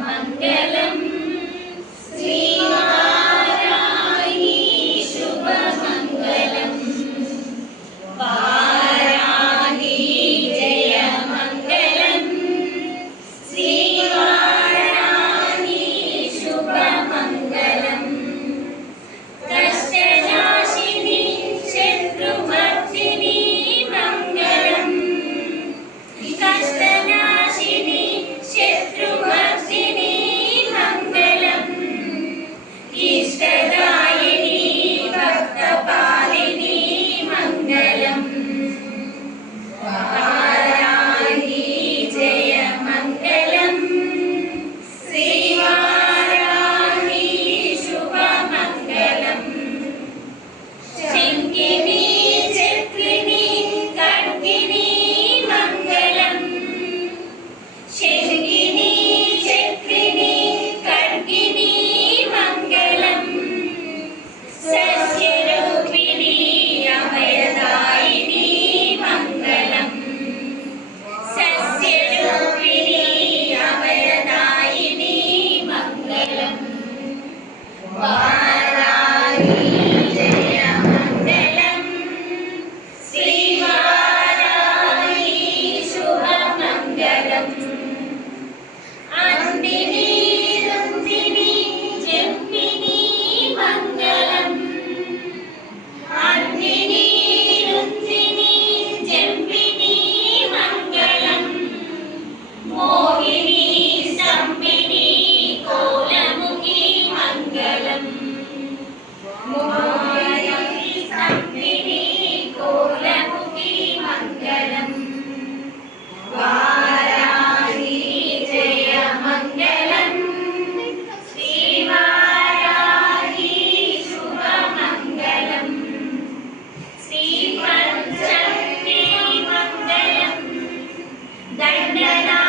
मंगलम श्रीवाराही शुभ मंगलम वाराही जय मंगलम श्रीवाराही शुभ मंगलम कष्टनाशिनी शत्रुमर्दिनी मंगलम कष्टनाशिनी शत्रुमर्दिनी मंगलम इष्टदायिनी भक्तपालिनी मंगलम वाराही जय मंगलम श्रीवाराही शुभ मंगलम शंकिनी चक्रिणी खड्गिनी मंगलम शंकिनी चक्रिणी खड्गिनी मंगलम सस्यरूपिणी अभयदायिनी मंगलम सस्यरूपिणी अभयदायिनी मंगलम वाराही जय मंगलम श्रीवाराही शुभ मंगलम अंदिनी रुंदिनी जंपिनी मंगलम अंदिनी रुंदिनी जंपिनी मंगलम मोहिनी संपिनी कोलमुखी मंगलम मोहिनी संपिनी कोलमुखी मंगलम वाराही जय मंगलम श्रीवाराही शुभ मंगलम श्रीपंचमी मंगलम दंडना